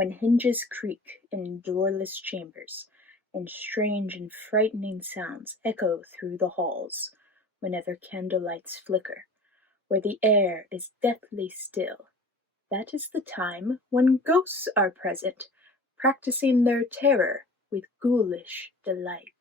when hinges creak in doorless chambers, and strange and frightening sounds echo through the halls, whenever candlelights flicker, where the air is deathly still. That is the time when ghosts are present, practicing their terror with ghoulish delight.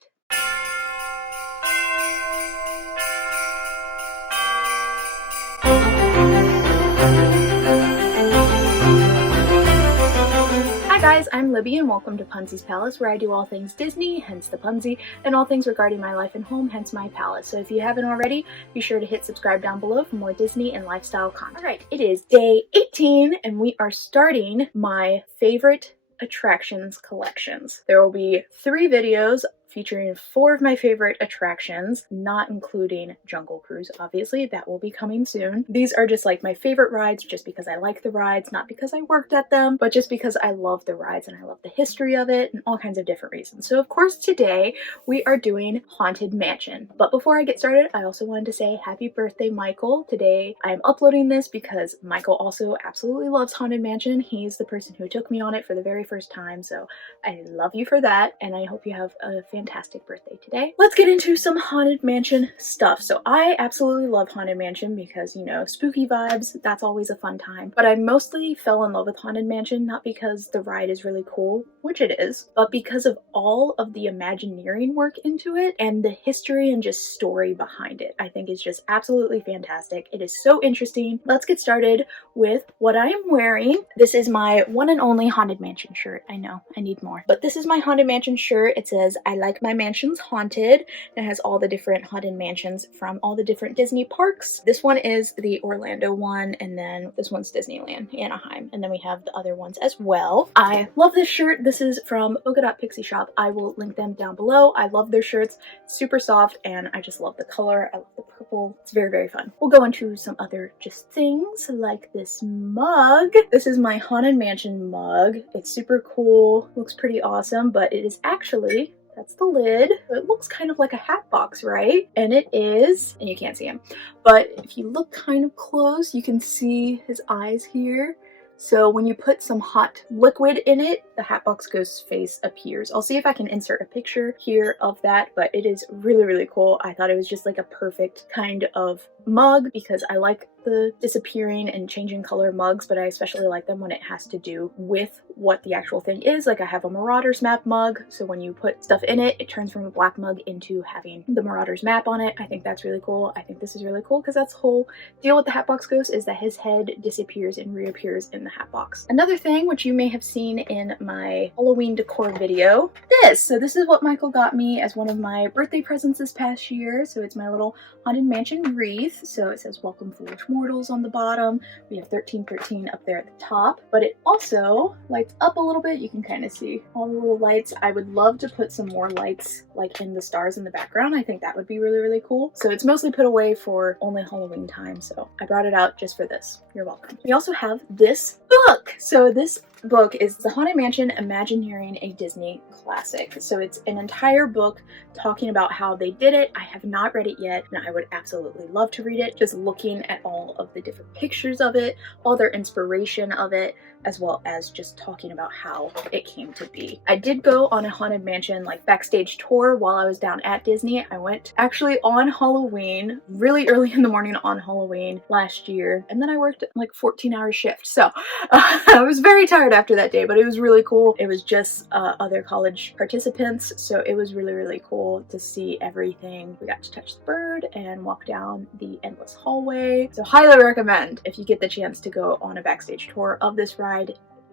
Hi guys, I'm Libby and welcome to Punsy's Palace, where I do all things Disney, hence the Punsy, and all things regarding my life and home, hence my palace. So if you haven't already, be sure to hit subscribe down below for more Disney and lifestyle content. Alright, it is day 18 and we are starting my favorite attractions collections. There will be 3 videos featuring 4 of my favorite attractions, not including Jungle Cruise, obviously. That will be coming soon. These are just like my favorite rides just because I like the rides, not because I worked at them, but just because I love the rides and I love the history of it and all kinds of different reasons. So of course today we are doing Haunted Mansion. But before I get started, I also wanted to say happy birthday, Michael. Today I am uploading this because Michael also absolutely loves Haunted Mansion. He's the person who took me on it for the very first time, so I love you for that, and I hope you have a fantastic birthday today. Let's get into some Haunted Mansion stuff. So I absolutely love Haunted Mansion because, you know, spooky vibes, that's always a fun time. But I mostly fell in love with Haunted Mansion, not because the ride is really cool, which it is, but because of all of the Imagineering work into it and the history and just story behind it. I think it's just absolutely fantastic. It is so interesting. Let's get started with what I am wearing. This is my one and only Haunted Mansion shirt. I know, I need more. But this is my Haunted Mansion shirt. It says, "I like my mansions haunted." It has all the different haunted mansions from all the different Disney parks. This one is the Orlando one, and then this one's Disneyland, Anaheim, and then we have the other ones as well. I love this shirt. This is from Polka.Pixie shop. I will link them down below. I love their shirts. Super soft, and I just love the color. I love the purple. It's very, very fun. We'll go into some other just things like this mug. This is my Haunted Mansion mug. It's super cool. Looks pretty awesome, but it is actually, that's the lid. It looks kind of like a hat box, right? And it is, and you can't see him, but if you look kind of close, you can see his eyes here. So when you put some hot liquid in it, the Hatbox Ghost's face appears. I'll see if I can insert a picture here of that, but it is really, really cool. I thought it was just like a perfect kind of mug because I like the disappearing and changing color mugs, but I especially like them when it has to do with what the actual thing is. Like I have a Marauders map mug, so when you put stuff in it, it turns from a black mug into having the Marauders map on it. I think that's really cool. I think this is really cool because that's the whole deal with the Hatbox Ghost, is that his head disappears and reappears in the hat box. Another thing which you may have seen in my Halloween decor video, so this is what Michael got me as one of my birthday presents this past year. So it's my little Haunted Mansion wreath. So it says "Welcome Foolish Mortals" on the bottom. We have 1313 up there at the top, but it also lights up a little bit. You can kind of see all the little lights. I would love to put some more lights like in the stars in the background. I think that would be really, really cool. So it's mostly put away for only Halloween time, so I brought it out just for this. You're welcome. We also have this book. So this book is The Haunted Mansion: Imagineering a Disney Classic. So it's an entire book talking about how they did it. I have not read it yet, and I would absolutely love to read it. Just looking at all of the different pictures of it, all their inspiration of it, as well as just talking about how it came to be. I did go on a Haunted Mansion like backstage tour while I was down at Disney. I went actually on Halloween, really early in the morning on Halloween last year, and then I worked like 14-hour shift. So I was very tired after that day, but it was really cool. It was just other college participants, so it was really, really cool to see everything. We got to touch the bird and walk down the endless hallway. So highly recommend if you get the chance to go on a backstage tour of this ride.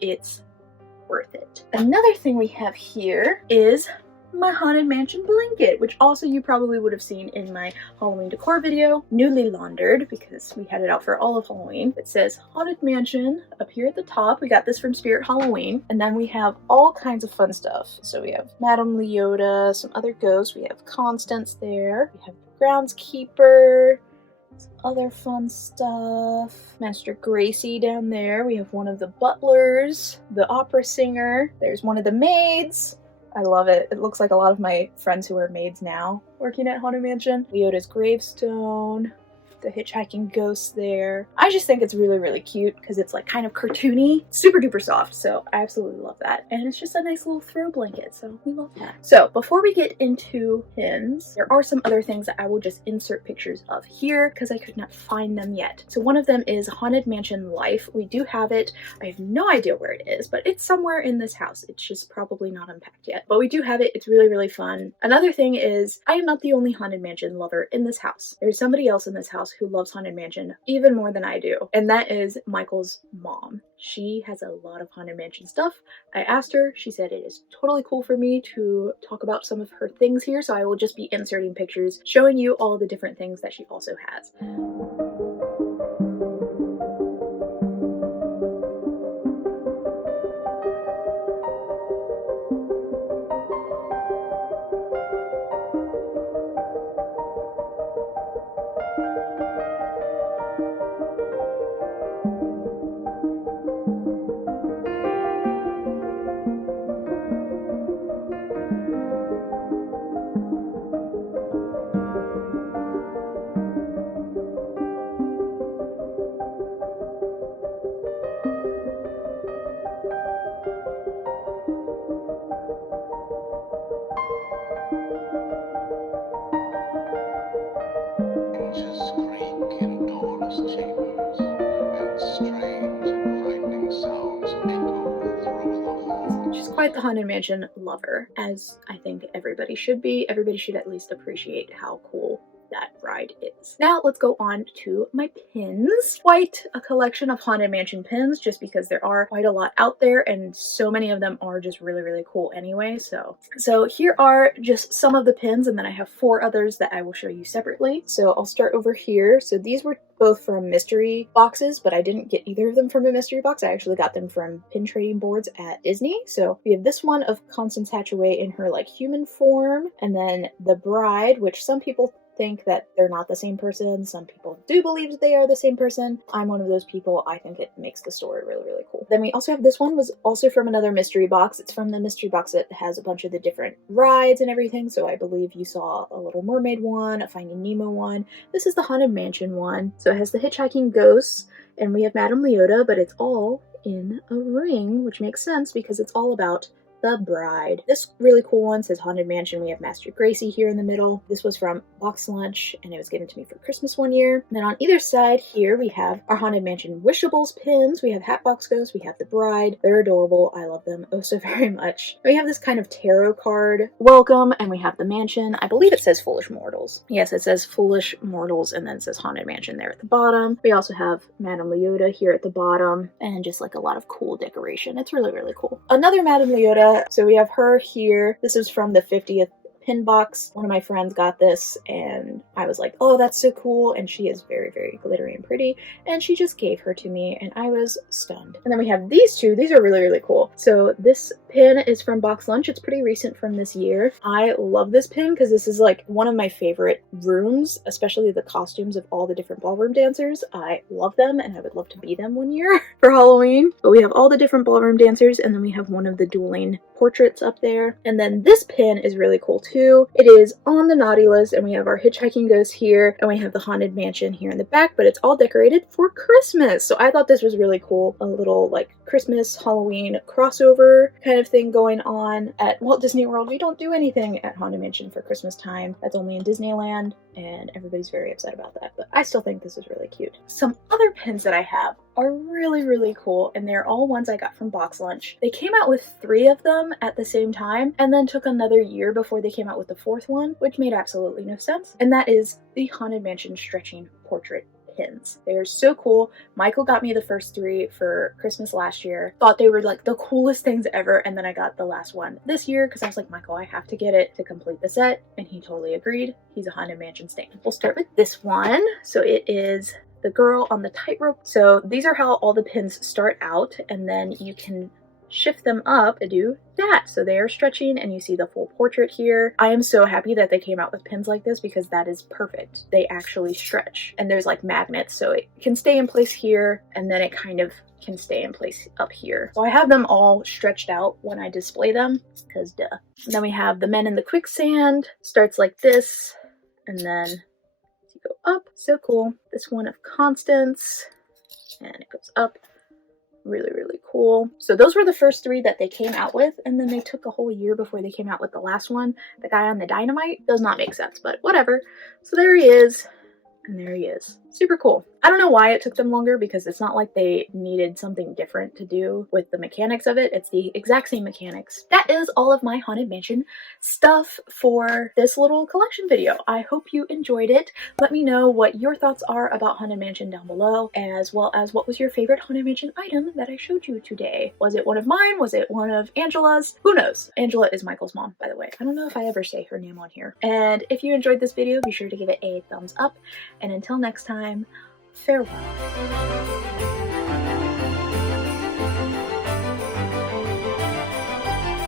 It's worth it. Another thing we have here is my Haunted Mansion blanket, which also you probably would have seen in my Halloween decor video, newly laundered because we had it out for all of Halloween. It says Haunted Mansion up here at the top. We got this from Spirit Halloween, and then we have all kinds of fun stuff. So we have Madame Leota, some other ghosts, we have Constance there, we have Groundskeeper, some other fun stuff. Master Gracie down there. We have one of the butlers, the opera singer. There's one of the maids. I love it. It looks like a lot of my friends who are maids now working at Haunted Mansion. Leota's gravestone. the hitchhiking ghosts there. I just think it's really, really cute because it's like kind of cartoony, super duper soft. So I absolutely love that. And it's just a nice little throw blanket. So we love that. So before we get into pins, there are some other things that I will just insert pictures of here because I could not find them yet. So one of them is Haunted Mansion Life. We do have it. I have no idea where it is, but it's somewhere in this house. It's just probably not unpacked yet, but we do have it. It's really, really fun. Another thing is I am not the only Haunted Mansion lover in this house. There's somebody else in this house who loves Haunted Mansion even more than I do, and that is Michael's mom. She has a lot of Haunted Mansion stuff. I asked her, she said it is totally cool for me to talk about some of her things here, so I will just be inserting pictures showing you all the different things that she also has. She's quite the Haunted Mansion lover, as I think everybody should be. Everybody should at least appreciate how cool that ride is. Now let's go on to my pins. Quite a collection of Haunted Mansion pins, just because there are quite a lot out there and so many of them are just really, really cool anyway. So here are just some of the pins, and then I have 4 others that I will show you separately. So I'll start over here. So these were both from mystery boxes, but I didn't get either of them from a mystery box. I actually got them from pin trading boards at Disney. So we have this one of Constance Hatchaway in her like human form, and then the bride, which some people think that they're not the same person. Some people do believe that they are the same person. I'm one of those people. I think it makes the story really, really cool. Then we also have this one, was also from another mystery box. It's from the mystery box that has a bunch of the different rides and everything. So I believe you saw a Little Mermaid one, a Finding Nemo one. This is the Haunted Mansion one. So it has the hitchhiking ghosts, and we have Madame Leota, but it's all in a ring, which makes sense because it's all about the bride. This really cool one says Haunted Mansion. We have Master Gracie here in the middle. This was from Box Lunch, and it was given to me for Christmas one year. And then on either side here, we have our Haunted Mansion Wishables pins. We have Hatbox Ghost. We have the bride. They're adorable. I love them oh so very much. We have this kind of tarot card welcome, and we have the mansion. I believe it says Foolish Mortals. Yes, it says Foolish Mortals, and then it says Haunted Mansion there at the bottom. We also have Madame Leota here at the bottom, and just like a lot of cool decoration. It's really, really cool. Another Madame Leota. So we have her here. This is from the 50th pin box. One of my friends got this and I was like, oh, that's so cool. And she is very, very glittery and pretty. And she just gave her to me and I was stunned. And then we have these two. These are really, really cool. So this pin is from Box Lunch. It's pretty recent from this year. I love this pin because this is like one of my favorite rooms, especially the costumes of all the different ballroom dancers. I love them and I would love to be them one year for Halloween. But we have all the different ballroom dancers, and then we have one of the dueling portraits up there. And then this pin is really cool too. It is on the naughty list, and we have our hitchhiking ghost here, and we have the Haunted Mansion here in the back, but it's all decorated for Christmas. So I thought this was really cool. A little like Christmas Halloween crossover kind of thing going on at Walt Disney World. We don't do anything at Haunted Mansion for Christmas time. That's only in Disneyland, and everybody's very upset about that, but I still think this is really cute. Some other pins that I have are really, really cool, and they're all ones I got from Box Lunch. They came out with 3 of them at the same time, and then took another year before they came out with the 4th one, which made absolutely no sense. And that is the Haunted Mansion stretching portrait pins. They are so cool. Michael got me the first 3 for Christmas last year. Thought they were like the coolest things ever, and then I got the last one this year because I was like, Michael, I have to get it to complete the set, and he totally agreed. He's a Haunted Mansion stan. We'll start with this one. So it is the girl on the tightrope. So these are how all the pins start out, and then you can shift them up to do that. So they are stretching, and you see the full portrait here. I am so happy that they came out with pins like this because that is perfect. They actually stretch, and there's like magnets, so it can stay in place here, and then it kind of can stay in place up here. So I have them all stretched out when I display them, because duh. And then we have the Men in the Quicksand. Starts like this, and then go up. So cool. This one of Constance, and it goes up. Really, really cool. So those were the first 3 that they came out with, and then they took a whole year before they came out with the last one. The guy on the dynamite does not make sense, but whatever. So there he is. And there he is. Super cool. I don't know why it took them longer, because it's not like they needed something different to do with the mechanics of it. It's the exact same mechanics. That is all of my Haunted Mansion stuff for this little collection video. I hope you enjoyed it. Let me know what your thoughts are about Haunted Mansion down below, as well as what was your favorite Haunted Mansion item that I showed you today. Was it one of mine? Was it one of Angela's? Who knows? Angela is Michael's mom, by the way. I don't know if I ever say her name on here. And if you enjoyed this video, be sure to give it a thumbs up. And until next time, farewell.